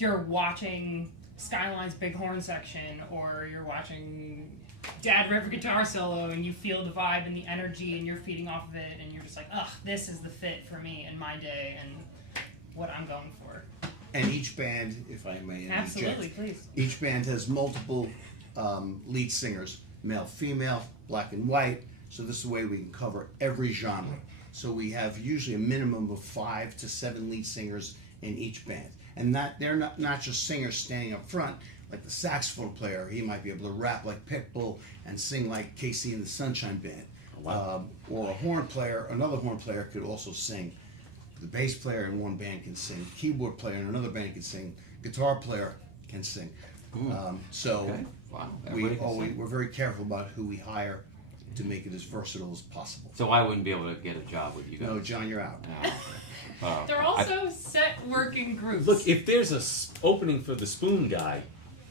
you're watching Skyline's big horn section, or you're watching Dad River guitar solo, and you feel the vibe and the energy, and you're feeding off of it, and you're just like, ugh, this is the fit for me and my day and what I'm going for. And each band, if I may interject, Absolutely, please. each band has multiple lead singers, male, female, black and white. So this is the way we can cover every genre. So we have usually a minimum of 5 to 7 lead singers in each band. And they're not just singers standing up front, like the saxophone player. He might be able to rap like Pitbull and sing like Casey and the Sunshine Band. Oh, wow. Or a horn player, another horn player could also sing. The bass player in one band can sing. Keyboard player in another band can sing. Guitar player can sing. So Okay. Wow. Everybody can sing. we're very careful about who we hire to make it as versatile as possible. So I wouldn't be able to get a job with you guys. No, John, you're out. No. They're also set working groups. Look, if there's a opening for the spoon guy,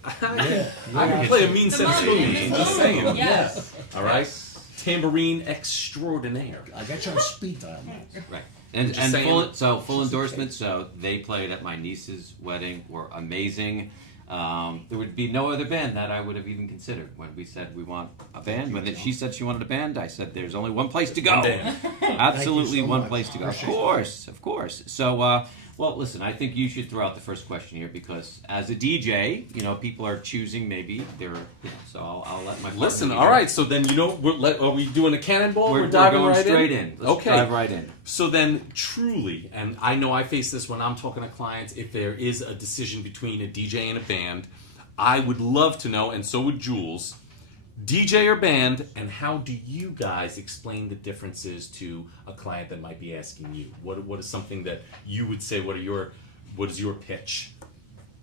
I Yeah. can play a mean The set of monkey spoons. and the I'm just spoon, saying. yes. All right. Tambourine extraordinaire. I got you on speed dial, man. Right. And Just saying. full endorsement. So they played at my niece's wedding. Were amazing. There would be no other band that I would have even considered when we said we want a band. When she said she wanted a band, I said there's only one place to go. One band. Absolutely, Thank you so one much. place to go. Of Appreciate it. course, of course. So, well, listen. I think you should throw out the first question here because as a DJ, people are choosing maybe they're. So I'll let my Listen, partner all lead. right. So then are we doing a cannonball? We're diving going right straight in. Let's Okay. dive right in. So then, truly, and I know I face this when I'm talking to clients, if there is a decision between a DJ and a band, I would love to know, and so would Jules, DJ or band, and how do you guys explain the differences to a client that might be asking you? What is something that you would say? What is your pitch?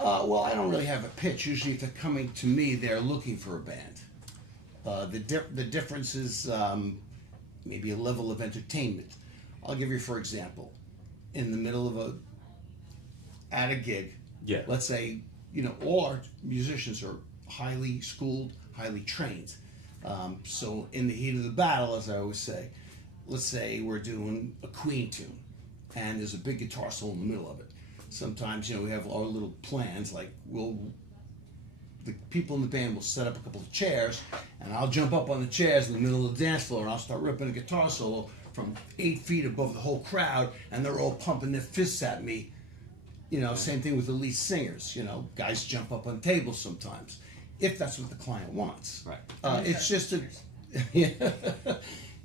Well, I don't really have a pitch. Usually, if they're coming to me, they're looking for a band. The difference is maybe a level of entertainment. I'll give you, for example, in the middle of at a gig. Yeah. Let's say all our musicians are highly schooled, highly trained. So in the heat of the battle, as I always say, let's say we're doing a Queen tune, and there's a big guitar solo in the middle of it. Sometimes we have our little plans, like the people in the band will set up a couple of chairs, and I'll jump up on the chairs in the middle of the dance floor, and I'll start ripping a guitar solo from 8 feet above the whole crowd, and they're all pumping their fists at me. Same thing with the lead singers. Guys jump up on tables sometimes, if that's what the client wants. Right. It's just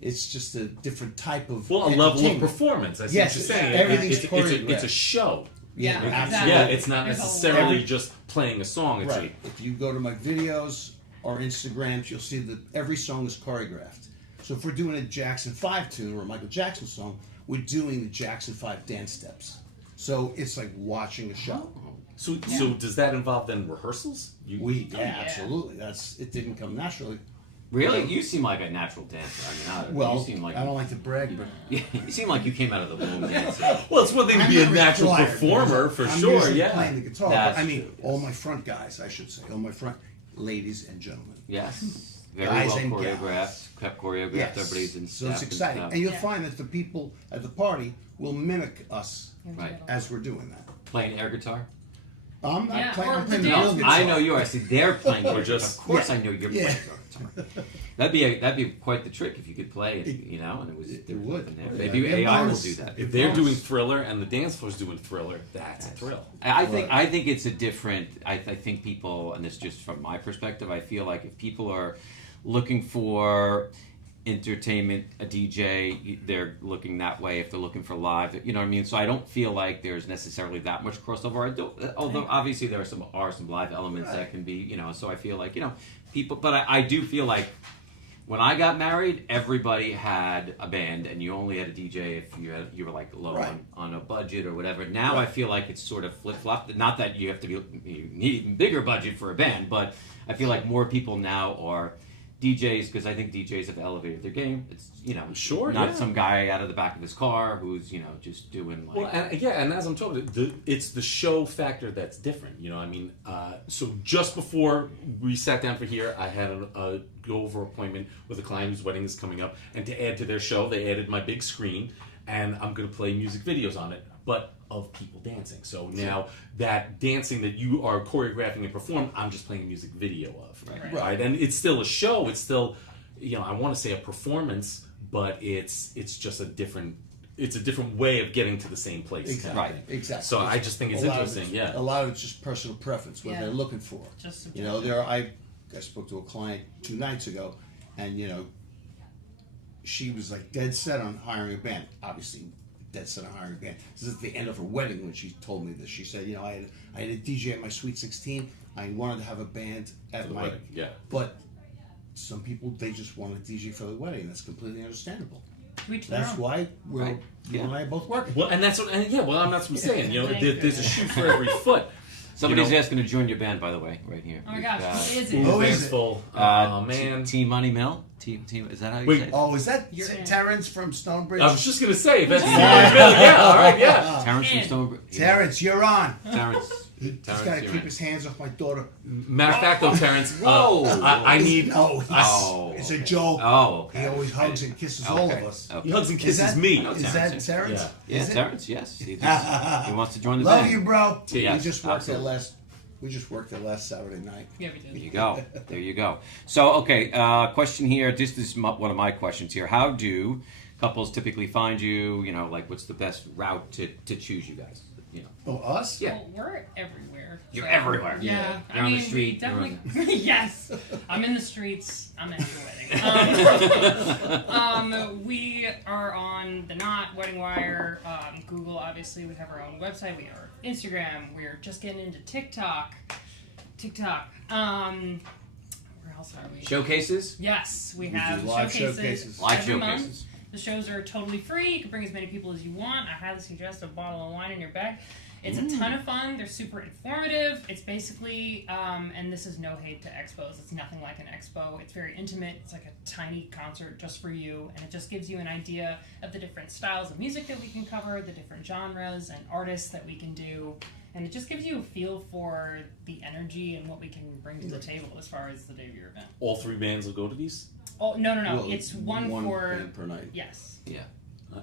it's just a different type of Well, a level of entertainment. performance. I see Yes, what you're saying. everything's it's a choreographed. show. Yeah, absolutely. exactly. Yeah, it's not There's a necessarily lot. just playing a song. It's Right. If you go to my videos or Instagrams, you'll see that every song is choreographed. So if we're doing a Jackson 5 tune or a Michael Jackson song, we're doing the Jackson 5 dance steps. So it's like watching a show. So does that involve then rehearsals? yeah. Absolutely. It didn't come naturally. Really, you seem like a natural dancer. I mean, Well, you seem like I don't like to brag, but you seem like you came out of the womb dancing. Well, it's one thing to I'm be a not natural required, performer for I'm sure. usually Yeah. playing the guitar. That's But, I mean, true, yes. all my front guys, I should say, all my front ladies and gentlemen. Yes, very Guys well and choreographed. Kept choreographed. Yes. Everybody's in So it's step and exciting, stuff. and you'll Yeah. find that the people at the party will mimic us Right. as we're doing that. Playing air guitar. I'm not Yeah, playing. or I'm playing the the dance real No, guitar. I know you are. See, they're playing. Or Or just- of course, yeah. I know you're Yeah. playing guitar. That'd be quite the trick if you could play it, and it was. It would. there. Yeah. Maybe Yeah, AI will bonus. do that. If they're doing Thriller and the dance floor's doing Thriller, that's a thrill. I think it's a different. I think people, and this is just from my perspective, I feel like if people are looking for entertainment, a DJ, they're looking that way. If they're looking for live, you know what I mean. So I don't feel like there's necessarily that much crossover. Although obviously there are some live elements that can be, So I feel like people, but I do feel like. When I got married, everybody had a band, and you only had a DJ if you were like low Right. on a budget or whatever. Now Right. I feel like it's sort of flip flopped. Not that you need even bigger budget for a band, but I feel like more people now are DJs because I think DJs have elevated their game. It's Sure, not yeah. some guy out of the back of his car who's just doing like. Well, and as I'm talking, it's the show factor that's different. So just before we sat down for here, I had a go-over appointment with a client whose wedding is coming up, and to add to their show, they added my big screen. and I'm going to play music videos on it, but of people dancing. So now that dancing that you are choreographing and perform, I'm just playing a music video of. Right. And it's still a show. It's still, I want to say a performance, but it's just a different way of getting to the same place. Exactly. Right. Exactly. So I just think it's A lot of interesting. it's- Yeah. A lot of it's just personal preference, what Yeah. they're looking for. Just I spoke to a client 2 nights ago, and she was like dead set on hiring a band. Obviously, dead set on hiring a band. This is at the end of her wedding when she told me this. She said, I had a DJ at my Sweet 16. I wanted to have a band at the my wedding, yeah. But some people, they just want a DJ for the wedding. That's completely understandable. To each their That's own. why Right. you and I are both working. Well, and that's what. And well, I'm not saying. There's a shoe for every foot. Somebody's asking to join your band, by the way, right here. Oh my gosh, who is it? Who is Band's it? full. Oh man. T Money Mill. T. Is that how you Wait. say it? Oh, is that You're in. Terrence from Stonebridge? I was just gonna say that's yeah. All right, yeah. Terrence from In. Stonebridge. Terrence, you're on. Terrence. He's Terrence, got to you're keep in. his hands off my daughter. Matter of fact, though, Terrence, Whoa. I need. No, Oh, it's a okay. joke. Oh, okay. He always hugs and kisses all of Okay. us. Okay. He hugs and Is kisses that- me. No, Is Terrence, that Terrence? Yeah. Yeah, Is it? Terrence. Yes, he wants to join the Love band. you, bro. Yes, we just worked absolutely. We just worked there last Saturday night. Yeah, we There did. you go. There you go. So, okay, question here. This is one of my questions here. How do couples typically find you? Like what's the best route to choose you guys? Oh, us? Yeah. Well, we're everywhere. You're so- everywhere. Yeah. You're on the street, we definitely. you're Yes. I'm in the streets. I'm at your wedding. We are on The Knot, Wedding Wire, Google, obviously. We have our own website. We are Instagram. We're just getting into TikTok. Where else are we? Showcases. Yes, we We have do live showcases. showcases. Live every month. showcases. The shows are totally free. You can bring as many people as you want. I highly suggest a bottle of wine in your bag. It's a ton of fun. They're super informative. It's basically, and this is no hate to expos. It's nothing like an expo. It's very intimate. It's like a tiny concert just for you. And it just gives you an idea of the different styles of music that we can cover, the different genres and artists that we can do. And it just gives you a feel for the energy and what we can bring to the table as far as the day of your event. All 3 bands will go to these, Oh, no. Well, It's one for... band per night. Yes. Yeah.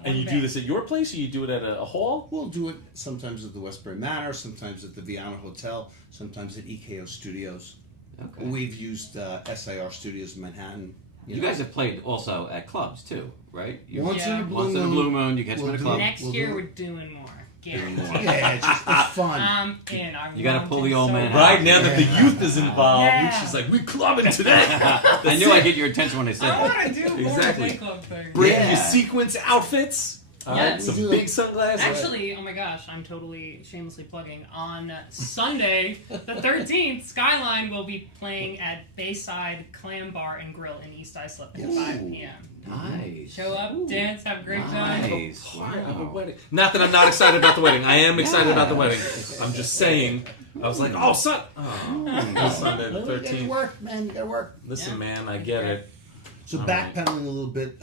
and you do this at your place, or you do it at a hall. We'll do it sometimes at the Westbury Manor, sometimes at the Viana Hotel, sometimes at EKO Studios. Okay. We've used SIR Studios in Manhattan. You guys have played also at clubs too, right? Once in a blue Once in a moon. blue moon, you catch them We'll at a do club. Next We'll year do it. we're doing more. Guaranteed. Yeah, it's fun. I'm in. You gotta pull the old man out. Right now that the youth is involved, Yeah. she's like, "We clubbing today." I knew I'd get your attention when I said I that. want to do more Exactly. nightclub things. Bring Yeah. your sequence outfits. Yes. Some We do. big sunglasses. Actually, oh my gosh, I'm totally shamelessly plugging. On Sunday, the 13th, Skyline will be playing at Bayside Clam Bar and Grill in East Islip at 5 p.m. Nice. Show up, dance, have a great time. Nice. Part of the Wow. wedding. Not that I'm not excited about the wedding. I am excited about the wedding. I'm just saying. I was like, oh, son. Oh, Sunday the You gotta 13th. work, man. You gotta work. Listen, Yeah. man, I get it. So All backpedaling a little bit,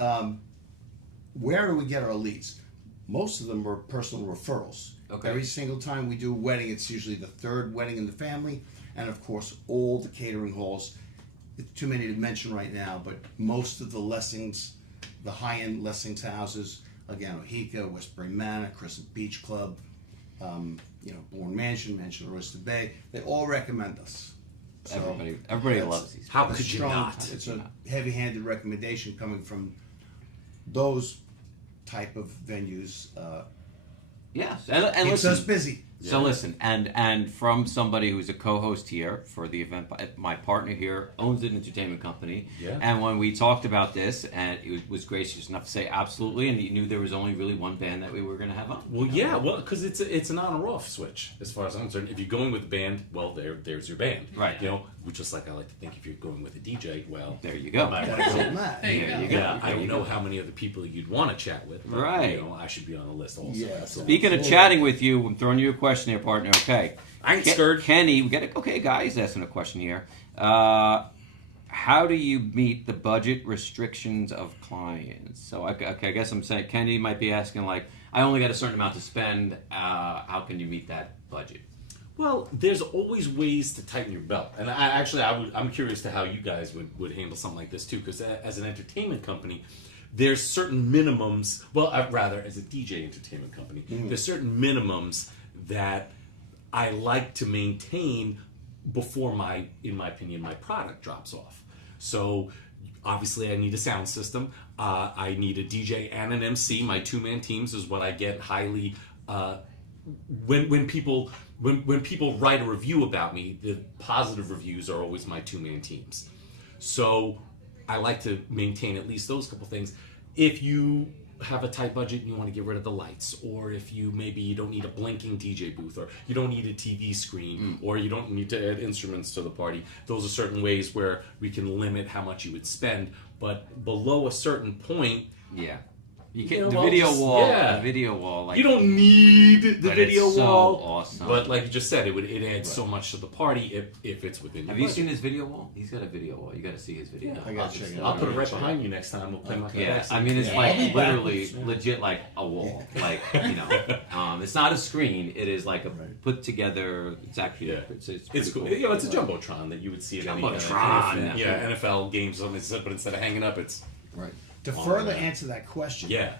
where do we get our leads? Most of them are personal referrals. Okay. Every single time we do a wedding, it's usually the 3rd wedding in the family, and of course, all the catering halls. It's too many to mention right now, but most of the Lessings, the high-end Lessings houses, again, Ohika, Westbury Manor, Crescent Beach Club, Bourne Mansion, Mansion Oyster Bay, they all recommend us. So Everybody that's- loves these. How it's could you strong- not? It's a heavy-handed recommendation coming from those type of venues. Yes, and Keeps listen. us busy. So listen, and from somebody who's a co-host here for the event, my partner here owns an entertainment company. Yeah. And when we talked about this, and it was gracious enough to say absolutely, and he knew there was only really one band that we were going to have on. Well, yeah, because it's an on or off switch as far as I'm concerned. If you're going with a band, well, there's your band. Right. Just like I like to think, if you're going with a DJ, well, There you go. I might That's wanna all go- that. There you There go. you go. Yeah, I There don't you know go. how many other people you'd want to chat with. But, Right. I should be on the list also. Yes. So. Speaking of chatting with you, I'm throwing you a question here, partner. Okay. I ain't scared. Kenny, we got it. Okay, guys, asking a question here. How do you meet the budget restrictions of clients? So, I guess I'm saying Kenny might be asking, like, I only got a certain amount to spend. How can you meet that budget? Well, there's always ways to tighten your belt, and I'm curious to how you guys would handle something like this too, because as an entertainment company, there's certain minimums. Well, rather, as a DJ entertainment company, there's certain minimums that I like to maintain before in my opinion, my product drops off. So obviously I need a sound system. I need a DJ and an MC. My two-man teams is what I get highly. When people write a review about me, the positive reviews are always my two-man teams. So I like to maintain at least those couple things. If you have a tight budget and you want to get rid of the lights, or if you don't need a blinking DJ booth, or you don't need a TV screen, or you don't need to add instruments to the party, those are certain ways where we can limit how much you would spend. But below a certain point, Yeah. You get know, the well, video just- wall. yeah. The video wall, like you don't need the but video it's so wall. awesome. But like you just said, it adds so much to the party if it's within. Have your you seen budget. his video wall? He's got a video wall. You got to see his video. Yeah, I gotta check it I'll out. put it right behind you next time. We'll play my Yeah, next I mean it's Yeah. like I'll be literally, backwards. legit like a wall. Like it's not a screen. It is like a put together. It's actually it's It's pretty cool. cool. You know, it's a jumbotron that you would see at any Jumbotron. NFL games. Or something, but instead of hanging up, it's Right. To Oh, further yeah. answer that question, yeah.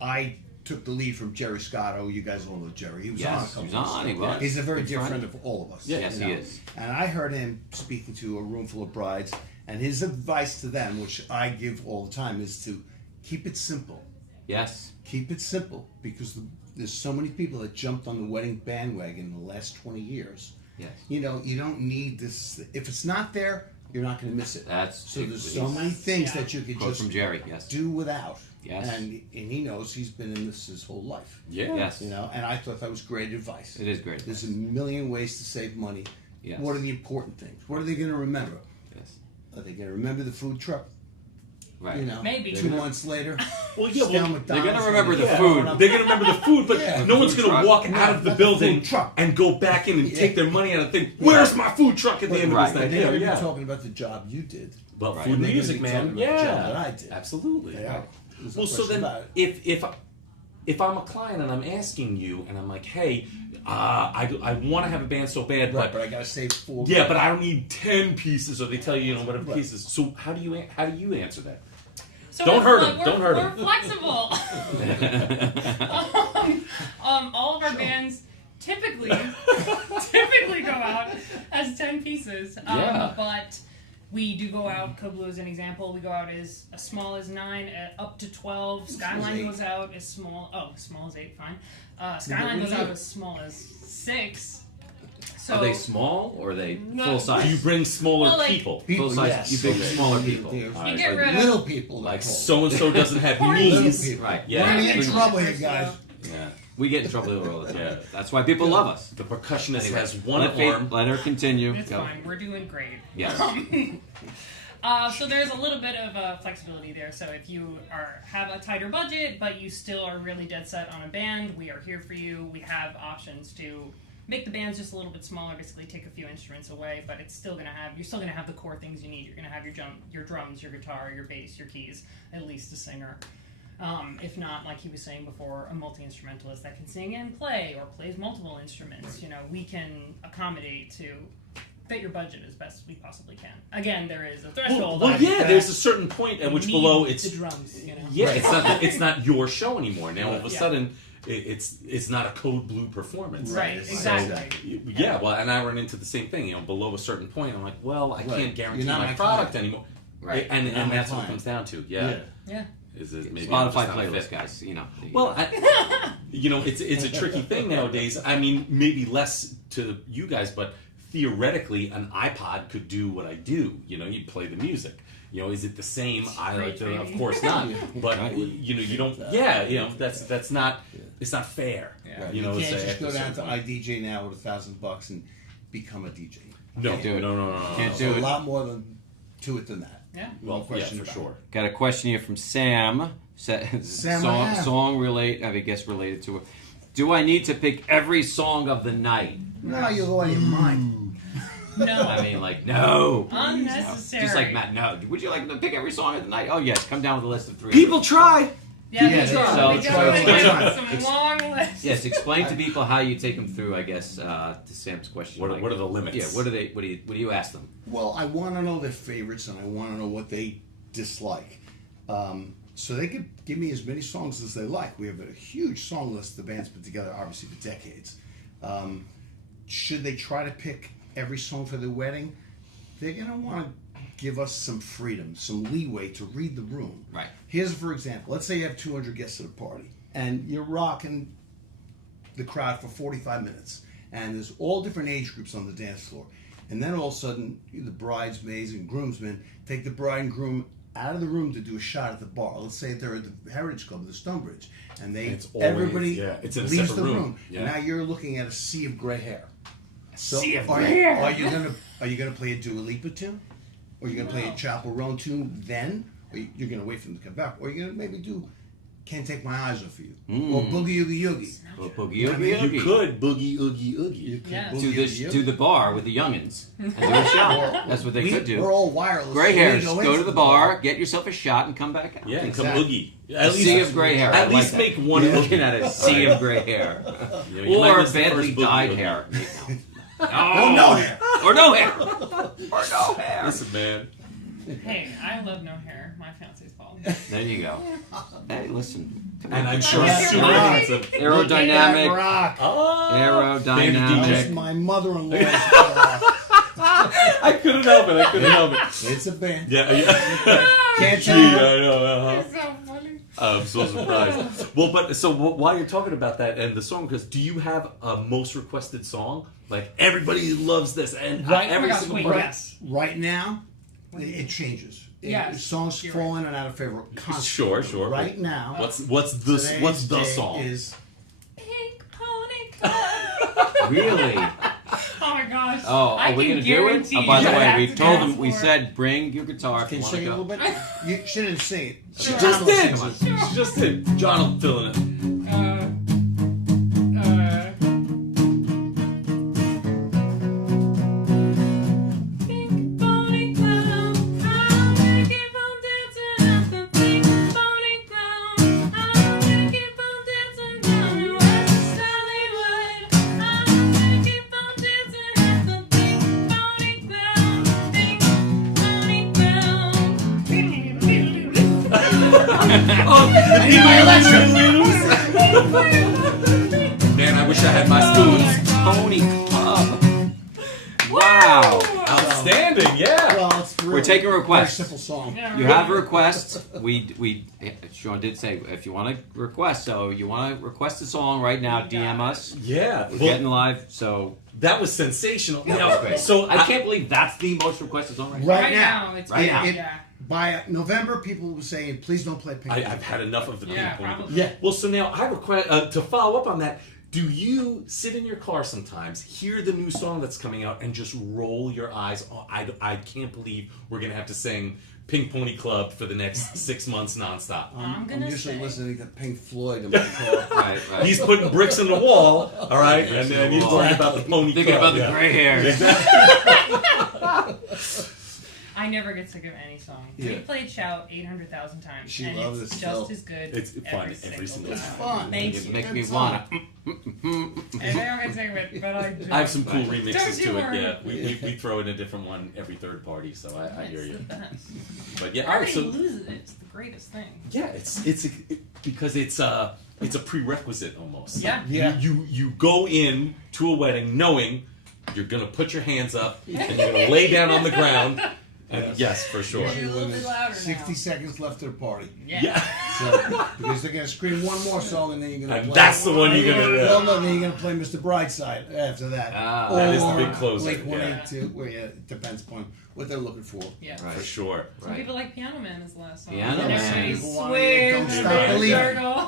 I took the lead from Jerry Scotto. You guys all know Jerry. He was on a Yes, couple he was of on. He stuff. was. He's a very Big dear friend. friend of all of us. Yes, you he know? is. And I heard him speaking to a room full of brides, and his advice to them, which I give all the time, is to keep it simple. Yes. Keep it simple, because there's so many people that jumped on the wedding bandwagon in the last 20 years. Yes. You know, you don't need this. If it's not there, you're not going to miss it. That's There's so many things that you could quote just from Jerry. Yes. do without. Yes. And he knows he's been in this his whole life. Yeah. Yes. You know, and I thought that was great advice. It is great. There's a million ways to save money. Yes. What are the important things? What are they going to remember? Yes. Are they going to remember the food truck? Right. You know, Maybe. 2 months later. Well, yeah, still well, McDonald's they're gonna remember the yeah. food. They're gonna remember the food, but Yeah, no the one's food gonna truck. walk No, out of the not the building food truck. and go back in and Yeah. take their money out and think, "Where's my food truck?" At the end Right. of this But thing. they're going to Yeah, be talking about the job you did. Well, Right. food And and they're music, gonna be talking man. about the job Yeah, that I did. absolutely. They are. There's no Well, so question then, about it. if I'm a client and I'm asking you, and I'm like, "Hey, I want to have a band so bad, Right, but but I got to save 4. yeah, but I don't need 10 pieces," or they tell you, whatever Right. pieces. So how do you answer that? So Don't we're- hurt him. Don't hurt him. We're flexible. All of our bands typically go out as 10 pieces. Yeah. But we do go out. Koblu is an example. We go out as small as 9, up to 12. Skyline 8. goes out as small. Oh, small as 8, fine. Skyline goes out as small as 6. So Are they small or are they No. full Do you size? bring smaller Well, like- people? Full size. yes. You big Okay. smaller people. Yeah. All right, get like rid of- Little people. like they're called. so and so doesn't have Little knees. people. Right. Yeah. We're going to get in Yeah. trouble here, guys. Yeah. We get in trouble all the time. Yeah. That's why people love us. The percussionist Anyway, has one let Faith- arm. Let her continue. It's Go. fine. We're doing great. Yes. So there's a little bit of flexibility there. So if you have a tighter budget, but you still are really dead set on a band, we are here for you. We have options to make the bands just a little bit smaller, basically take a few instruments away, but it's still you're still gonna have the core things you need. You're gonna have your drums, your guitar, your bass, your keys, at least a singer. If not, like he was saying before, a multi-instrumentalist that can sing and play or plays multiple instruments. You know, we can accommodate to fit your budget as best we possibly can. Again, there is a threshold. Well, of- yeah, there's a certain point at which need below it's the drums. You know. yeah, it's not your show anymore. Now all of a Yeah. sudden, it's not a code blue performance. Right. Right, Exactly. Yeah, well, and I run into the same thing. Below a certain point, I'm like, well, I Right. can't guarantee You're not my my product client. anymore. Right. And You're not my that's what it client. comes down to. Yeah. Yeah. Is it maybe I'm just Spotify not playlist, fit? guys. You know. Well, it's a tricky thing nowadays. I mean, maybe less to you guys, but theoretically, an iPod could do what I do. You play the music. Is it the same? I like to, of Maybe. course not. But Right. you don't. Yeah, that's not. It's not fair. Yeah. Right. You You know, can't say just at go a down certain to point. iDJ now with $1,000 and become a DJ. No, Can't do it. no. Can't There's do a it. lot more to it than that. Yeah. Well, No question yeah, for about sure. Got a question here from Sam. Sam, I have. song related. I guess related to it. Do I need to pick every song of the night? No, you'll go out of your mind. No. I mean, like, no. Unnecessary. Just like Matt, no. Would you like to pick every song of the night? Oh, yes. Come down with a list of 3. People try. Yeah, Yeah, they try. try. They So definitely try. give some long lists. Yes, explain to people how you take them through, I guess, to Sam's question. What Like, are the limits? Yeah, what do you ask them? Well, I want to know their favorites and I want to know what they dislike. So they could give me as many songs as they like. We have a huge song list the band's put together, obviously, for decades. Should they try to pick every song for the wedding? They're going to want to give us some freedom, some leeway to read the room. Right. Here's, for example, let's say you have 200 guests at a party, and you're rocking the crowd for 45 minutes, and there's all different age groups on the dance floor. And then all of a sudden, the bridesmaids and groomsmen take the bride and groom out of the room to do a shot at the bar. Let's say they're at the Heritage Club, the Stonebridge, and everybody it's in a leaves separate the room. And now you're looking at a sea of gray hair. So sea of are gray you, hair. are you gonna play a Dua Lipa tune, or are you gonna play a Chapel Roan tune then, or you're gonna wait for them to come back, or you're gonna maybe do Can't Take My Eyes Off of You, or Boogie Oogie Oogie. Boogie I mean, Oogie You Oogie. could boogie oogie oogie. You could Yeah. Boogie To Oogie the Oogie. to the bar with the youngins and do a shot. That's what they could do. We're all wireless. Gray so we hairs. go Go into to the bar, get yourself a shot, and come back out. Yeah, and Exactly. come oogie. A sea of gray hair. I At like least that. make one You're oogie. looking at a sea of gray hair, You know, you might or miss the badly first boogie dyed oogie. hair. Oh, no hair. Or no hair. Or no hair. Listen, man. Hey, I love no hair. My fiance's bald. There you go. Hey, listen. And I'm sure Yeah. super Yeah. expensive. Aerodynamic. Rock. Oh, Aerodynamic. Baby That's DJ. my mother-in-law. I couldn't help it. I couldn't help it. It's a band. Yeah, yeah. Can't Gee, tell you. I know. Uh-huh. It's so funny. I'm so surprised. Well, but so while you're talking about that and the song, because do you have a most requested song? Like everybody loves this, and Right. every Oh my gosh, single wait, part- yes. Right now, it changes. Yes, Songs you're fall right. in and out of favor constantly. Sure. Right now, What's the today's day song? is Pink Pony Club. Really? Oh my gosh. Oh, I are we can gonna do it? guarantee Oh, by the you way, have we to told dance them. We for it. said bring your guitar. Can you if sing you a want little to bit? You shouldn't sing it. She John just will did. sing it. She just did. John will fill in it. Pink Pony Club. I'm gonna keep on dancing at the Pink Pony Club. I'm gonna keep on dancing down in West Hollywood. I'm gonna keep on dancing at the Pink Pony Club. Pink Pony Club. Man, I wish I had my spoons. Pony Club. Wow. Outstanding, yeah. Well, it's We're taking requests. Very simple song. Yeah, You right. have a request. Sean did say if you want to request, so you want to request a song right now, DM us. Yeah. We're Well, getting live, so that was sensational. that Now, was great. So I can't believe that's the most requested song right now. Right Right now. now, it's Right big, now. yeah. By November, people will say, "Please don't play Pink." I've had enough of the Yeah, Pink Pony. probably. Yeah. Well, so now I request to follow up on that. Do you sit in your car sometimes, hear the new song that's coming out, and just roll your eyes? Oh, I can't believe we're gonna have to sing Pink Pony Club for the next 6 months nonstop. I'm I'm gonna usually say- listening to Pink Floyd in my car. Right. He's putting bricks in the wall, all right, Bricks and in then the he's wall. worried about the Pony Thinking Club. about the yeah. gray hairs. I never get sick of any song. Yeah. We played Shout 800,000 times, She and loves it's it just still. as good. It's fun every single time. time. Fun. Thank It's you. a Make good me song. wanna. And I don't get sick of it, but I just, I have some cool Don't remixes you to it. worry. Yeah, we throw in a different one every third party, so I hear It's you. the best. But yeah, all right, Everybody so loses it. It's the greatest thing. yeah, because it's a prerequisite almost. Yeah. Yeah. You go in to a wedding knowing you're gonna put your hands up and you're gonna lay down on the ground. And yes, for sure. You're a little bit louder 60 now. seconds left to the party. Yeah. Yeah. So, because they're gonna scream one more song and then you're gonna And play. that's the one you're gonna. Well, no, then you're gonna play Mr. Brightside after that. Ah, that is the Or big closer, Blake yeah. 182, where it depends upon what they're looking for. Yeah. Right. For sure. Some people like Piano Man is the last song. Piano And Man. everybody People wanna sways Don't in Stop a Believing. circle.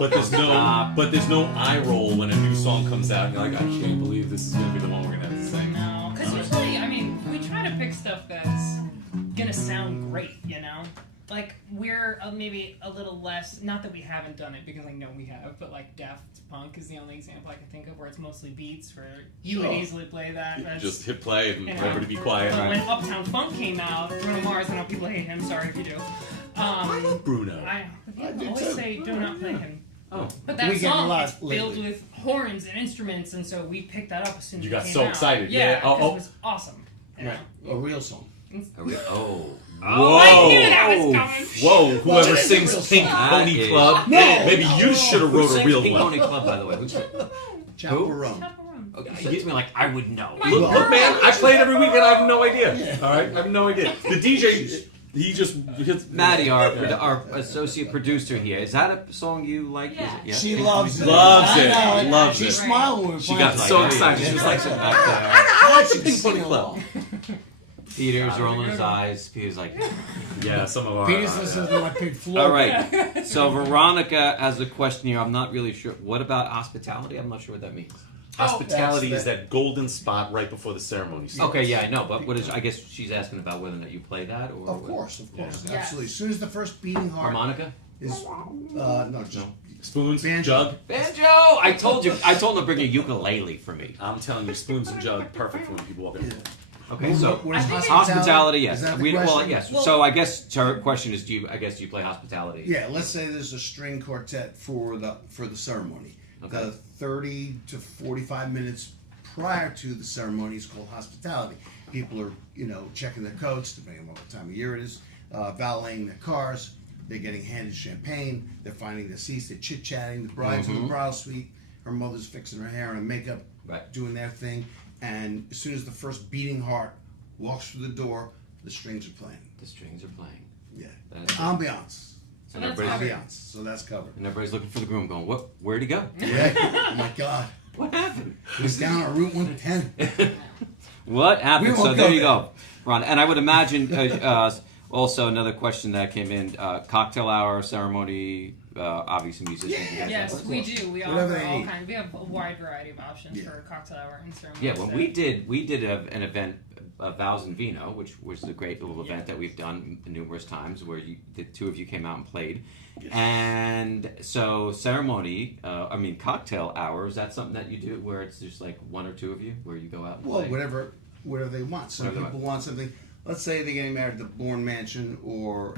But there's no eye roll when a new song comes out and you're like, I can't believe this is gonna be the one we're gonna have to sing. No, because usually, I mean, we try to pick stuff that's gonna sound great, you know? Like, we're maybe a little less, not that we haven't done it, because I know we have, but like Daft Punk is the only example I can think of where it's mostly beats, where you would Sure. easily play that. That's, Just hit play and you know, remember to be quiet. But when Uptown Funk came out, Bruno Mars, I know people hate him, sorry if you do. I love Bruno. People do always too. say do not play him. Oh, But that We get a song lot is filled lately. with horns and instruments, and so we picked that up as soon as You it got came so out. excited, Yeah, yeah. Oh, 'cause oh. it was awesome. You know? Right. A real song. Oh, Oh, I knew that was coming. Whoa! Whoever it is a sings real Pink song. Pony That Club, No. maybe you should have Who wrote a sings real Pink one. Pony Club, by the way? Who's Chaperone. Chaperone. Okay, gives me like I would know. My Look, God. man, I play it every week and I have no idea. All right, I have no idea. The DJ, he just hits. Maddie, our associate producer here, is that a song you like? Yeah. Is it? She loves it. Loves I it. know Loves She it. smiled when we were She playing got it. so excited. She was like, I like the should Pink sing Pony Club. along. Peter's rolling his eyes. Peter's like, Yeah, some of our. Peter's listening to my Pink Floyd. all right. So Veronica has a question here. I'm not really sure. What about hospitality? I'm not sure what that means. Hospitality That's is that golden spot right before the ceremony starts. Okay, yeah, I know, but what is? I guess she's asking about whether or not you play that, or Of course, Yes. absolutely. As soon as the first beating heart harmonica. is, no, just Spoons, Banjo. jug. Banjo! I told him to bring a ukulele for me. I'm telling you, spoons and jug, perfect for when people walk in. Yeah. Okay, so What is I think hospitality, yes. Is that the Well, question? yes. Well- So I guess her question is, do you play hospitality? Yeah, let's say there's a string quartet for the ceremony. Okay. The 30 to 45 minutes prior to the ceremony is called hospitality. People are, checking their coats, depending on what time of year it is, valeting their cars. They're getting handed champagne. They're finding their seats. They're chit-chatting. The bride's in the bridal suite. Her mother's fixing her hair and makeup, Right. doing their thing. And as soon as the first beating heart walks through the door, the strings are playing. The strings are playing. Yeah. That's it. Ambiance. So And that's everybody's, covered. Ambiance. So that's covered. and everybody's looking for the groom, going, "What? Where'd he go? Yeah. Oh my God. What happened? He's down on Route 110. What happened?" We So won't there go you there. go, Ron. And I would imagine also another question that came in: cocktail hour ceremony. Obviously, musicians. Yeah. you guys Yes, have- we do. We Whatever offer they all need. kinds. We have a wide variety of options Yeah. for cocktail hour and ceremony. Yeah, when we did an event, Vows and Vino, which was a great little event that we've done numerous times, where the two of you came out and played. And so ceremony, cocktail hour, is that something that you do where it's just like one or two of you, where you go out and Well, play? whatever they want. Some Whatever they people want something. Let's say they're getting married at the Bourne Mansion or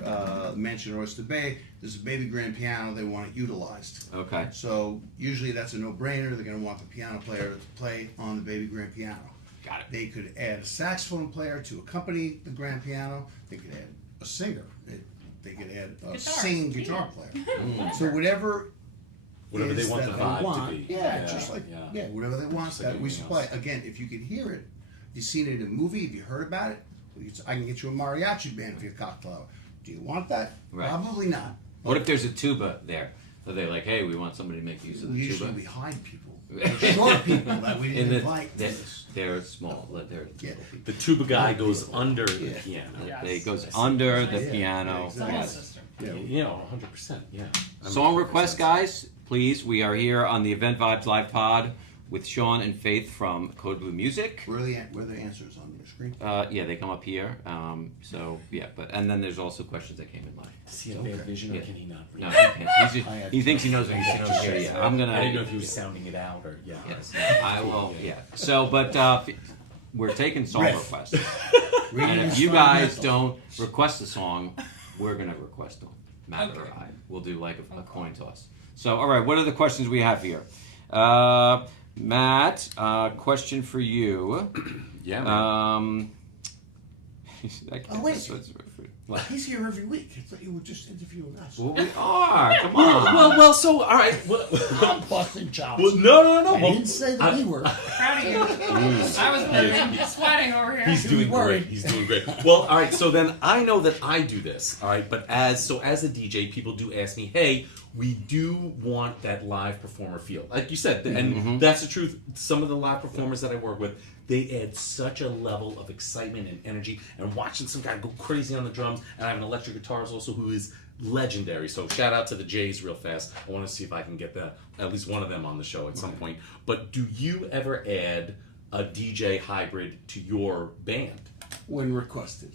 Mansion in Oyster Bay. There's a baby grand piano. They want it utilized. Okay. So usually that's a no-brainer. They're going to want the piano player to play on the baby grand piano. Got it. They could add a saxophone player to accompany the grand piano. They could add a singer. They could add a Guitar. singing guitar player. Mm. So whatever Whatever they is want that the they vibe want, to be. Yeah, just like yeah. whatever they want Just like that we everything supply. else. Again, if you can hear it, if you've seen it in a movie, if you heard about it, I can get you a mariachi band for your cocktail hour. Do you want that? Right. Probably not. What if there's a tuba there? So they're like, hey, we want somebody to make use of the Usually tuba. we hide people, short people that we didn't invite. They're small. They're Yeah. little people. The tuba guy goes under Yeah. the piano. Yes. It goes Yes. under the Yeah. piano. It's the whole system. Yeah, 100%. Yeah. Song request, guys, please. We are here on the Event Vibes Live Pod with Sean and Faith from Code Blue Music. Where are the answers on your screen? Yeah, they come up here. And then there's also questions that came in live. Does he have bad vision or Yeah. can he not read? No, he can't. I He thinks he knows what he's going to hear. Yeah, I'm gonna. I didn't know if he was sounding it out or yeah. Yes, I will. Yeah. So, but we're taking song Riff. requests, Reading and if is you fun guys mental. don't request a song, we're gonna request them. Matt or Okay. I. We'll do like a coin toss. So, all right. What are the questions we have here? Matt, question for you. Yeah, man. Oh, wait. What? He's here every week. I thought you were just interviewing us. Well, we are. Come on. Well, so, all right. I'm busting chops. Well, no. I Well, didn't say the B word. Proud of you. I was worried, sweating over here. He's doing worried. great. He's doing great. Well, all right. So then I know that I do this. All right. But as a DJ, people do ask me, "Hey, we do want that live performer feel." Like you said, and that's the truth. Some of the live performers that I work with, they add such a level of excitement and energy. And watching some guy go crazy on the drums, and I have an electric guitarist also who is legendary. So shout out to the Jays real fast. I want to see if I can get at least one of them on the show at some point. But do you ever add a DJ hybrid to your band? When requested.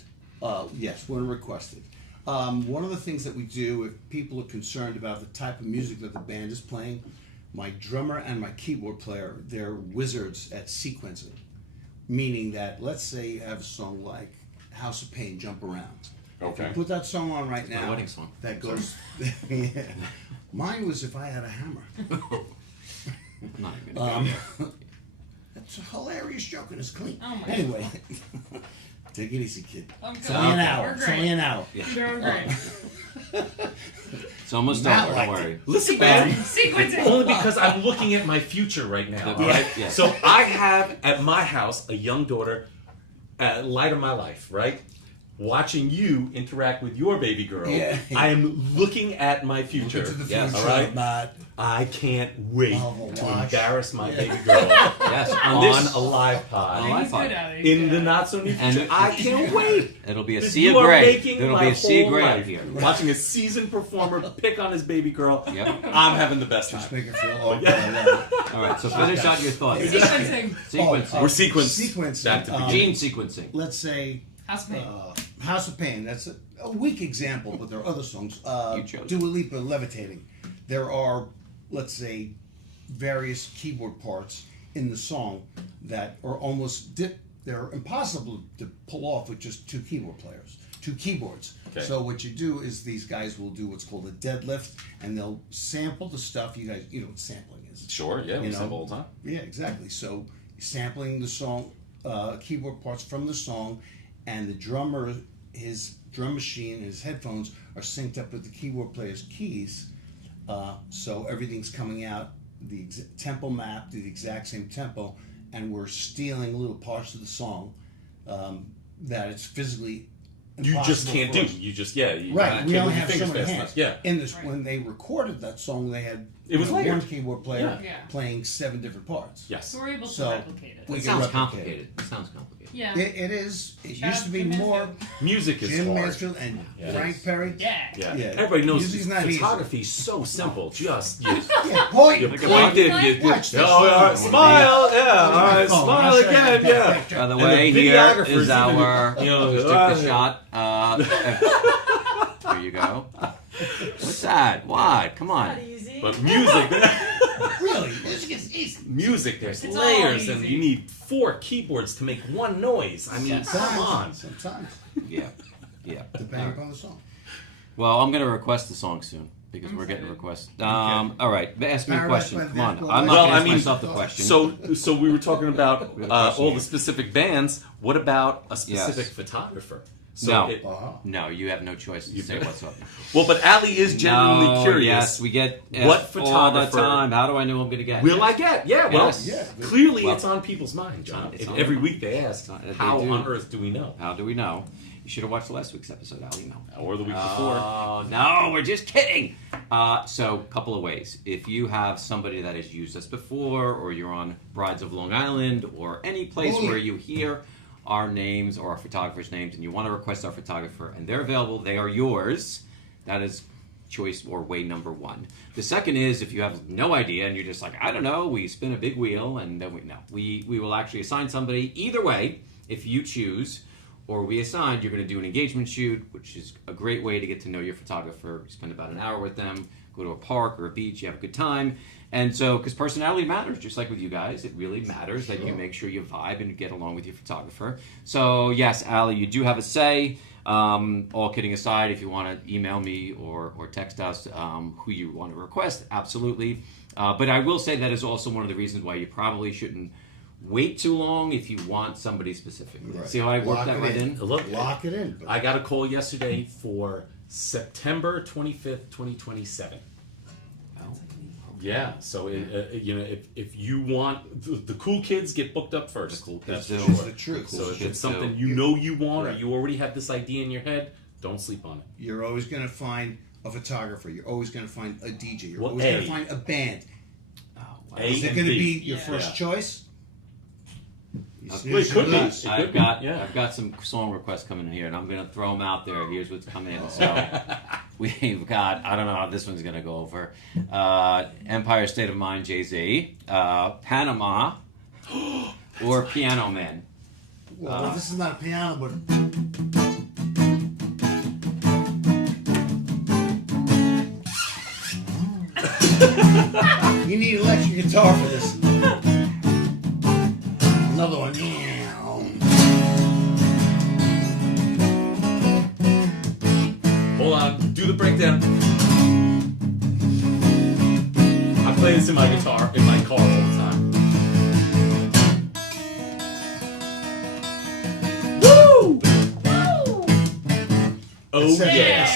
Yes, when requested. One of the things that we do, if people are concerned about the type of music that the band is playing, my drummer and my keyboard player, they're wizards at sequencing. Meaning that, let's say you have a song like House of Pain, Jump Around. Okay. If you put that song on right my now, wedding song. that goes... yeah. Mine was If I Had a Hammer. I'm not even gonna go there. That's a hilarious joke and it's clean. Oh my Anyway, Take it easy, kid. I'm It's good. only an We're hour. It's great. only an hour. You're doing great. It's almost Matt over. Don't liked worry. it. Listen, man. Sequencing. Only because I'm looking at my future right now. The- All right. yeah. So I have at my house a young daughter, light of my life, right? Watching you interact with your baby girl, Yeah. I am looking at my future. Look into the Yes. future, All right. Matt. I can't wait Marvel to watch. embarrass my Yeah. baby girl Yes, on this a live pod on a live He's pod. good at it. He's in good the at it. not so near And future. I can't wait. It'll be a Because sea you of are gray. making There'll my be a sea of whole gray life out here. watching a seasoned performer pick on his baby girl. Yep. I'm having the best time. Just make it feel all good. I love it. All right, so finish out your thoughts. Sequencing. Sequencing. We're sequenced. Sequencing. Back to the Gene sequencing. Let's say House of Pain. House of Pain. That's a weak example, but there are other songs. You chose. Dua Lipa, Levitating. There are, let's say, various keyboard parts in the song that are almost they're impossible to pull off with just two keyboards. Okay. So what you do is these guys will do what's called a deadlift, and they'll sample the stuff. You guys, you know what sampling is. Sure, yeah, we You know? sample all the time. Yeah, exactly. So sampling the song, keyboard parts from the song, and the drummer, his drum machine, and his headphones are synced up with the keyboard player's keys. So everything's coming out the tempo map to the exact same tempo, and we're stealing little parts of the song that it's physically You just impossible can't for do. us. You just you Right, can't we move only your have so fingers many fast hands. enough. Yeah. In this, Right. when they recorded that song, they had It was one layered. keyboard player Yeah. playing 7 different parts. Yes. So we're able to So- replicate it. We It can sounds replicate complicated. It sounds complicated. Yeah. It is. It Shout used out to be Jim more Mansfield. Music is Jim hard. Mansfield and Yeah. Frank Perry. Yeah. Yeah. Yeah. Everybody knows Music's not easy. photography is so simple. Just you, Yeah, point. you Like point a it. bucket. Watch this. all right, smile. Yeah. All right, Oh, smile I'll show you again. that Yeah. picture. By the And way, the here videographers is our. even, you know, just took the shot. There you go. What's that? What? Come on. Easy. But music, Really, music is easy. music. There's It's all layers, and easy. you need 4 keyboards to make one noise. I mean, come on. Sometimes, Yeah. Yeah. depending upon the song. Well, I'm going to request the song soon because we're getting requests. All right. Ask me a Paradise question. by Come on. Van I'm Gogh. not Well, going to I ask mean, myself the question. So we were talking about We have a question all here. the specific bands. What about a specific Yes. photographer? So No. it- No, you have no choice to say do. what's up. well, but Ali is genuinely No, curious. Yes, we get What asked all the photographer time. How do I know I'm going to get? Will I get? Yeah, well, Yes. Yeah. clearly Well, it's on people's minds, John. it's on Every them. week they ask, They how do. on earth do we know? How do we know? You should have watched last week's episode. How do you know? Or the week before. Oh, no, we're just kidding. So, couple of ways. If you have somebody that has used us before, or you're on Brides of Long Island, or any place Oh, yeah. where you hear our names or our photographers' names, and you want to request our photographer, and they're available, they are yours. That is choice or way number 1. The second is if you have no idea and you're just like, I don't know, we spin a big wheel, and then we will actually assign somebody. Either way, if you choose or we assigned, you're going to do an engagement shoot, which is a great way to get to know your photographer. You spend about an hour with them, go to a park or a beach, you have a good time. And so, because personality matters, just like with you guys, it really matters that you make sure you vibe and get along with your photographer. So, yes, Ali, you do have a say. All kidding aside, if you want to email me or text us who you want to request, absolutely. But I will say that is also one of the reasons why you probably shouldn't wait too long if you want somebody specific. Right. See how I worked Lock that it right in. in? Look, Lock it in. I got a call yesterday for September 25th, 2027. Yeah, so you know, if you want the cool kids get booked up first. The cool That's kids for do. It's sure. the truth. So if kids it's something do. you know you want, or Right. you already have this idea in your head, don't sleep on it. You're always going to find a photographer. You're always going to find a DJ. You're Well, always going A. to find a band. Oh, wow. A Is it and going to B. be your Yeah. first choice? You Well, snooze, it could you be. lose. It I've could be, got yeah. I've got some song requests coming in here, and I'm gonna throw them out there. Here's what's coming in. So we've got, I don't know how this one's gonna go over. Empire State of Mind, Jay-Z, Panama, or Piano Man. Well, this is not a piano, but you need an electric guitar for this. Another one. Hold on, do the breakdown. I play this in my guitar, in my car all the time. Woo! Yeah.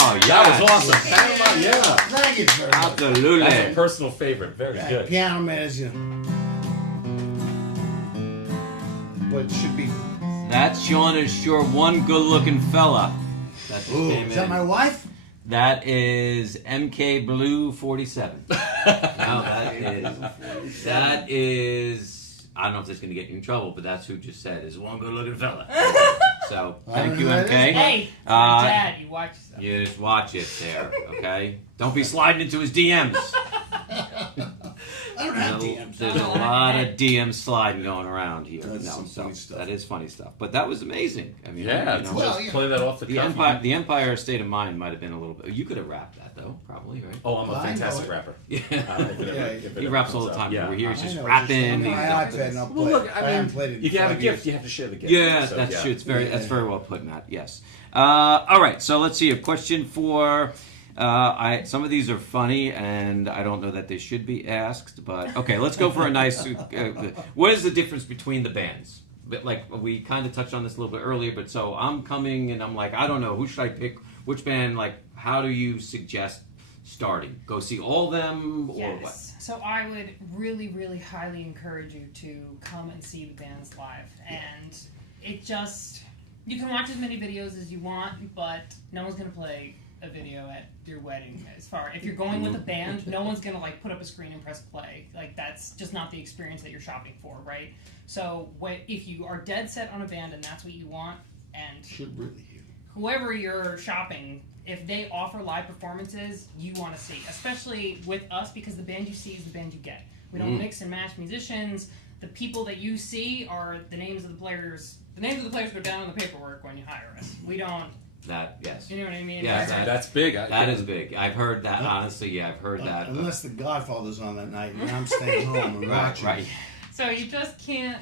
Oh, yeah. That was awesome. Panama, yeah. Thank you very much. Absolutely. That's a personal favorite. Very Yeah, good. Piano Man is, you know. But it should be. That Sean is sure one good-looking fella. That just Ooh, came is that in. my wife? That is MK Blue 47. No, that is. I don't know if that's going to get you in trouble, but that's who just said is one good-looking fella. So thank you, that is. MK. Hey, my dad, you watch stuff. You just watch it there, okay? Don't be sliding into his DMs. I don't have DMs. There's a lot of DM sliding going around here. That's No, some so funny stuff. that is funny stuff. But that was amazing. I mean, Yeah, you know, Well, just yeah. play that off the cuff. the Empire State of Mind might have been a little bit. You could have rapped that though, probably, right? Oh, I'm a Well, I know fantastic it. rapper. Yeah. If it He ever raps comes all the out. time. Yeah. We're here, he's I just know, rapping. on my he's- iPad, and I'll Well, play. look, I haven't mean, played it in if you have a 5 gift, years. you have to share the gift. Yeah, So, that's yeah. true. That's Yeah. very well put, Matt. Yes. All right. So let's see. A question for. Some of these are funny, and I don't know that they should be asked. But okay, let's go for a nice. What is the difference between the bands? But like we kind of touched on this a little bit earlier. But so I'm coming, and I'm like, I don't know, who should I pick? Which band? Like, how do you suggest starting? Go see all of them, or what? Yes. So I would really, really highly encourage you to come and see the bands live. And it just, you can watch as many videos as you want, but no one's going to play a video at your wedding. As far, if you're going with a band, no one's going to like put up a screen and press play. Like that's just not the experience that you're shopping for, right? So if you are dead set on a band and that's what you want, and Should really hear. whoever you're shopping, if they offer live performances, you want to see, especially with us, because the band you see is the band you get. We don't mix and match musicians. The people that you see are the names of the players. The names of the players go down on the paperwork when you hire us. We don't. That yes. You know what I mean? Yes, Like, That's big. That is big. I've heard that. Honestly, yeah, I've heard that. but- Unless the Godfather's on that night, and I'm staying home and Right, watching. right. So you just can't.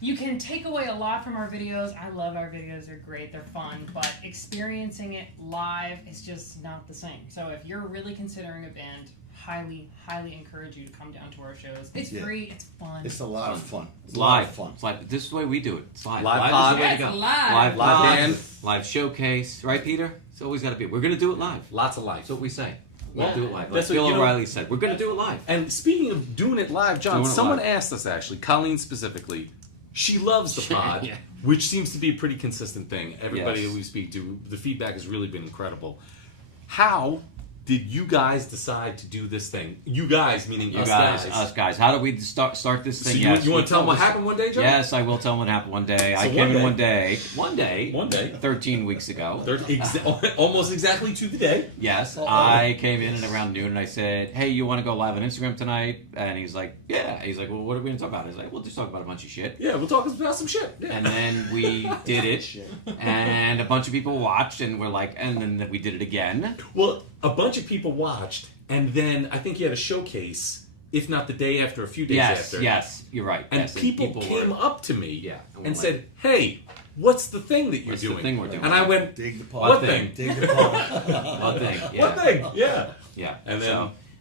You can take away a lot from our videos. I love our videos. They're great. They're fun. But experiencing it live is just not the same. So if you're really considering a band, highly, highly encourage you to come down to our shows. It's Yeah. free. It's fun. It's a lot of fun. It's a lot live. of fun. It's live. This is the way we do it. It's live. Live Live pod. is the way Yeah, to go. it's live. Live Live pod, band. live showcase. Right, Peter? It's always got to be. We're going to do it live. Lots of life. That's what we say. We'll Yeah. do it live. Like That's what, Bill you know- O'Reilly said. We're going to do it live. And speaking of doing it live, John, Doing it someone live. asked us actually, Colleen specifically. She loves the pod, Yeah. which seems to be a pretty consistent thing. Everybody Yes. that we speak to, the feedback has really been incredible. How did you guys decide to do this thing? You guys, meaning You us us guys. How did we start this So thing? you, Yes, you want we to tell them what told us- happened one day, John? Yes, I will tell them what happened one day. I So came in one day. one day, 13 weeks ago. Almost exactly to the day. Yes, I came in at around noon and I said, "Hey, you want to go live on Instagram tonight?" And he's like, "Yeah." He's like, "Well, what are we going to talk about?" I was like, "We'll just talk about a bunch of shit." Yeah, we'll talk about some shit. Yeah. And then we did it, and a bunch of people watched, and we're like, and then we did it again. Well, a bunch of people watched, and then I think you had a showcase, if not the day after, a few days after. Yes, you're right. And yes, people came were, up to me Yeah, and and we're said, "Hey, what's the thing that you're What's the doing?" thing we're doing? And I went, Dig the pot. "What thing?" Dig the pot. One thing, yeah. What thing? Yeah. Yeah,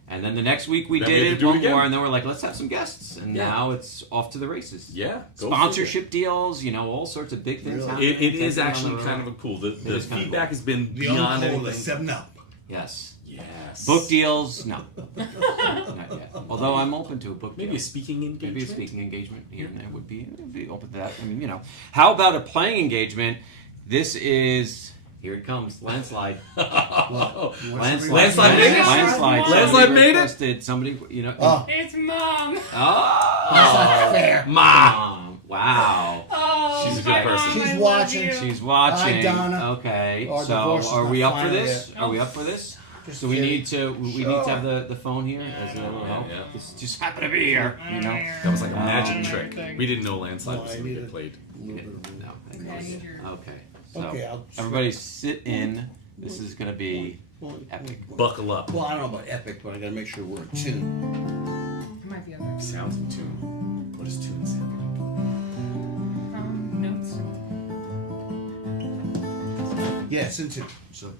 And then- the next week we Then we did had it to do it one again. more, and then we're like, let's have some guests, and Yeah. now it's off to the races. Yeah. go Sponsorship deals, all sorts of big things. Really? happening. figure. It is Taking on actually the kind road. of a cool. The is kinda feedback has been The beyond Uncle, anything. 7-Up. Yes. Yes. Book deals, no, not yet. Although I'm open to a book deal. Maybe a speaking engagement. Maybe a speaking engagement here and there would be open to that. I mean, how about a playing engagement? This is here it comes, landslide. Oh, Landslide made it? Landslide. Landslide Somebody made it? requested- Somebody, Oh, It's Mom. Oh, fair. Mom! Wow. Oh, She's a good my person. Mom, She's I love watching. you. She's watching. Hi, Donna. Okay. Our So, divorce is are not we up for final this? yet. Are we up for this? Just So we kidding. need to need to have the phone here Yeah, as a I little know, help. yeah. This just happened to be here. That was like a magic Oh, trick. everything. We didn't know landslide No, was I going to need get it. played. A little bit of room. No. Okay, I need your- Okay. So Okay, I'll- everybody sit in. This is gonna be epic. Buckle up. Well, I don't know about epic, but I gotta make sure we're in tune. It might be other Sounds in tune. What does tune sound? notes. Yeah, it's in tune. So,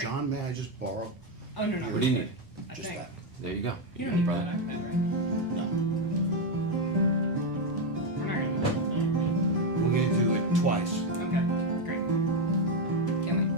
John, may I just borrow? Oh no, no. What do you need? I Just think. that. There you go. You don't need brother. that iPad, right? No. We're not gonna We're gonna do it twice. Okay, great. Can't wait.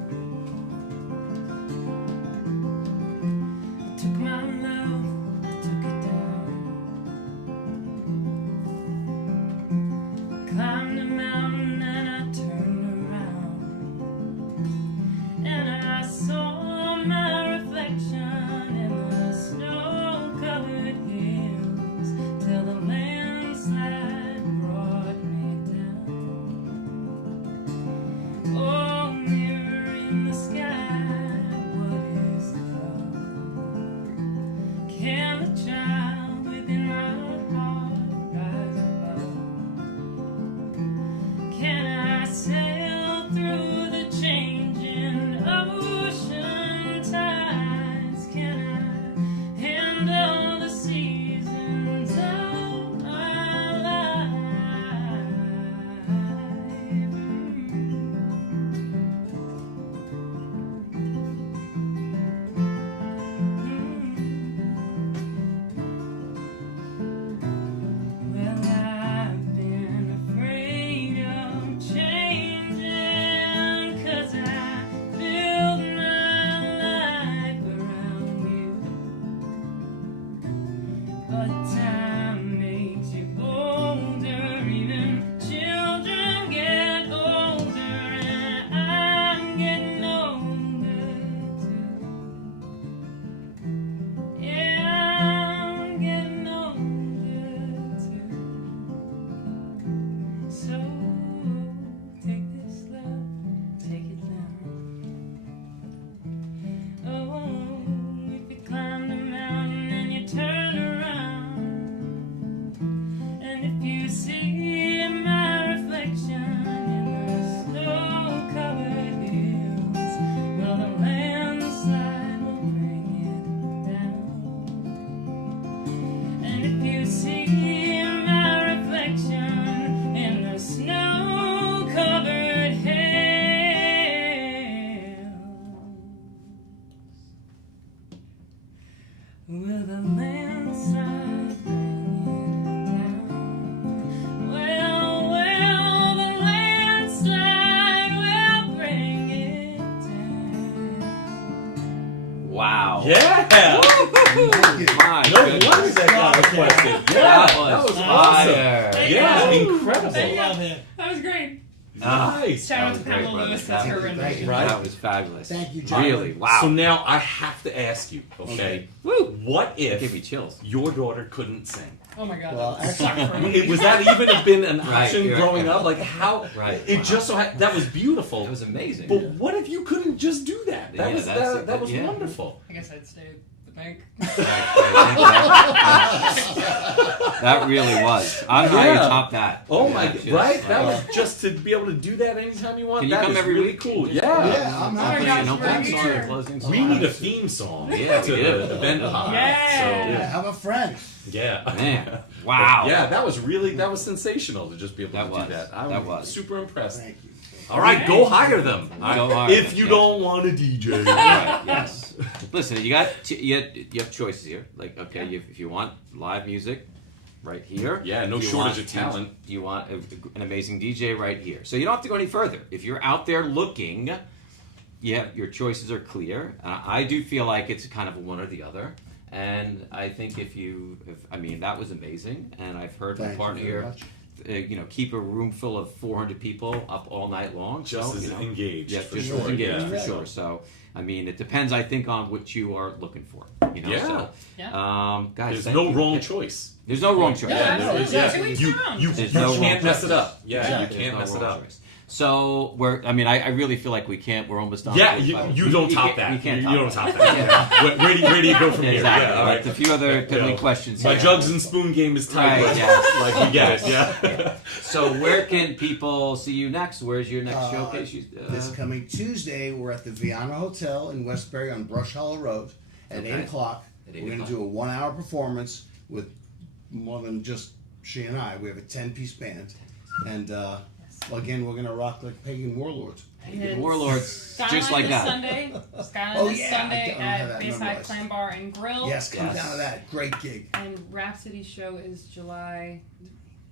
see my reflection in the snow-covered hills. Will the landslide bring it down? Well, the landslide will bring it down. Wow. Yeah. My No goodness. wonder that got requested. Yeah, That that was was awesome. fire. Yeah, Woo! incredible. Thank you. That was great. Nice. Shout out was to great, Pamela brother. Lewis. That's her Thank you. rendition. Right. That was fabulous. Thank you, John. Really, wow. So now I have to ask you, okay? Woo. What Give me if chills. your daughter couldn't sing? Oh my god, Well, that would suck for me. Was that even been an Right, option right, growing right. up? Like how? Right. It Wow. just so that was beautiful. It was amazing. But what if you couldn't just do that? That Yeah, was that's it. that was Yeah. wonderful. I guess I'd stay at the bank. That really was. I don't know how you Yeah. top that. Oh Yeah, my! just Right? like- That was just to be able to do that anytime you want. Can you That come is every really week? cool. Just- Yeah. Yeah, I'm Oh happy. my gosh, an opening we're song, here. a closing song. We need a theme song. Yeah, we to do. the event pod. Yeah. Have a friend. So, yeah. Man, wow. Yeah, that was sensational to just be able That to was. do that. I That was was. super impressed. Thank you. All right, go hire them. Go hire if them, you yeah. don't want a DJ. Right, yes. Listen, you have choices here. Like, okay, if you want live music, right here. Yeah, no You shortage want- of talent. You want an amazing DJ right here. So you don't have to go any further. If you're out there looking, yeah, your choices are clear. I do feel like it's kind of a one or the other. And I think that was amazing. And I've heard my Thank you partner very here, much. keep a room full of 400 people up all night long. Just so, as you know, engaged. yeah, for just sure. as engaged Yeah. for sure. So, it depends, I think, on what you are looking for. Yeah. So, Yeah. guys, There's thank no you. wrong choice. There's no wrong choice. Yeah, absolutely. yeah. To each You their own. you There's you no wrong can't mess choice. it up. Yeah, Exactly. you There's can't no mess it wrong up. choice. So I really feel like we can't. We're almost done. Yeah, with you, it. you don't We top can't- that. We can't you top don't that. top that. Where do you go from here? Exactly. Yeah, all right. A few other You piddly know, questions. My here. jugs and spoon game is tight. Right, but, yes. like we get it. Yeah. So where can people see you next? Where's your next showcase? This coming Tuesday, we're at the Viana Hotel in Westbury on Brush Hollow Road at Okay. 8 o'clock. At 8 We're going to o'clock. do a 1-hour performance with more than just she and I. We have a 10-piece band. And again, we're going to rock like pagan warlords. It's Warlords, Skyline just like this that. Sunday. Skyline Oh, this yeah, I Sunday don't have at that Bayside memorized. Clam Bar and Grill. Yes, come Yes. down to that. Great gig. And Rhapsody's show is July.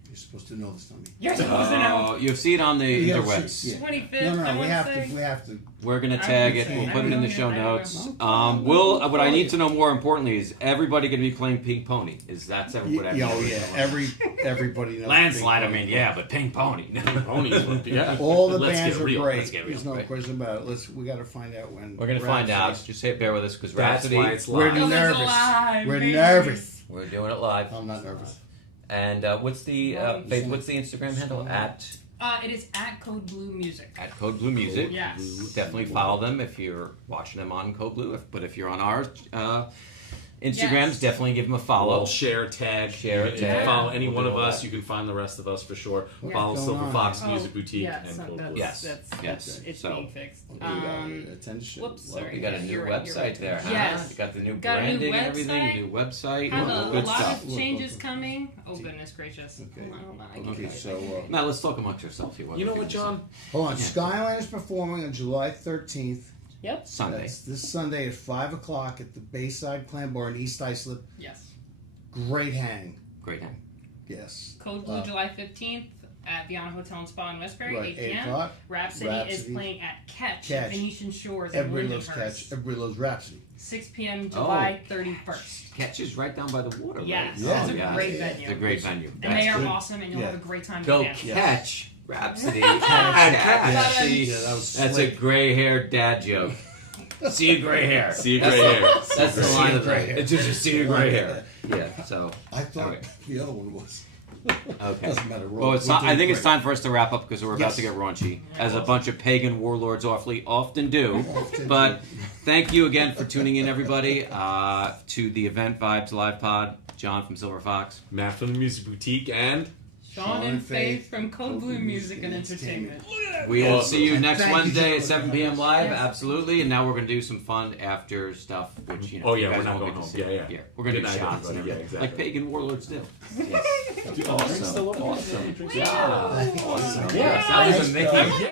You're supposed to know this, Tommy. You're supposed to know. You'll see it on the Yeah, interwebs. yeah. 25th. No, I we want have to to. say. We have to. We're gonna I tag will it. say, We'll I put it in the will show get- I notes. will. What I need to know more importantly is everybody gonna be playing Pink Pony. That's everybody. Yeah, oh, yeah. Everybody knows. Landslide. Big Band. Yeah, but Pink Pony. Ponies. Yeah. All the Let's bands get are real. great. Let's get real, There's no right. question about it. We got to find out when. We're gonna find out. Rhapsody's- Just bear with us because That's Rhapsody. why it's We're live. Oh, it's nervous. live, We're baby. nervous. We're doing it live. I'm not nervous. And what's the Faith? What's the Instagram handle It is at Code Blue Music. at Code Blue Music? Yes. Definitely follow them if you're watching them on Code Blue. But if you're on our Instagrams, Yes. definitely give them a Follow, follow. share, tag. Share, If you tag. follow any We'll one do of all us, that. you can find the rest of us for sure. What's Follow going Silver on? Fox Oh, Music Boutique yeah, and so Cold Blue. Yes. That's Yes. it's So- being fixed. We got attend the show. Whoops, Love sorry. You got a Yeah, new you're right, website you're right. there, huh? Yes. You got the new Got a new branding and everything, website. new website. Have Ooh, a good lot stuff. of changes coming. Oh goodness gracious. Okay. Hold on, I Okay, can't- so Now let's talk amongst ourselves here. You know what, John? hold on. Yeah. Skyline is performing on July 13th. Yep. Sunday. That's this Sunday at 5 o'clock at the Bayside Clam Bar in East Islip. Yes. Great hang. Great name. Yes. Code Blue July 15th at Viana Hotel and Spa in Westbury, Right, 8 8 p.m. o'clock. Rhapsody is Rhapsody. playing at Catch, Catch. at Venetian Shores in Everybody loves Lindenhurst. Catch. Everybody loves Rhapsody. 6 p.m. July 31st. Catch is right down by the water. Yes. Right? Yeah. It's a yeah. great venue. It's a great venue. And they are good. awesome, and you'll Yeah. have a great time. Go dancing. catch Rhapsody. Catch. Catch. See, Yeah, that was that's a slick. gray-haired dad joke. See your gray hair. See your That's gray the- hair. That's the See line your of gray it. hair. It's just see your gray hair. Yeah. So I thought Okay. the other one was. okay. Doesn't matter. Well, it's We're not, I doing think it's great. time for us to wrap up because we're about Yes. to get raunchy, as a bunch of pagan warlords awfully often do. Often But do. thank you again for tuning in, everybody, to the Event Vibes Live Pod. John from Silver Fox. Matt from the Music Boutique and Sean and Faith from Code Blue Music and Entertainment. We'll Awesome. see you next Thank you, Wednesday at gentlemen. 7 p.m. live. Yes. Absolutely. And now we're going to do some fun after stuff, which, you know, Oh, you yeah, guys we're not won't going get to home. see. Yeah. We're going to Good do night, shots and everybody. Yeah, everything. exactly. Like pagan warlords do. Yes. Awesome. Awesome. Thank you. Yeah. Thank you. Awesome. Yeah. That was a Nice, Mickey. bro.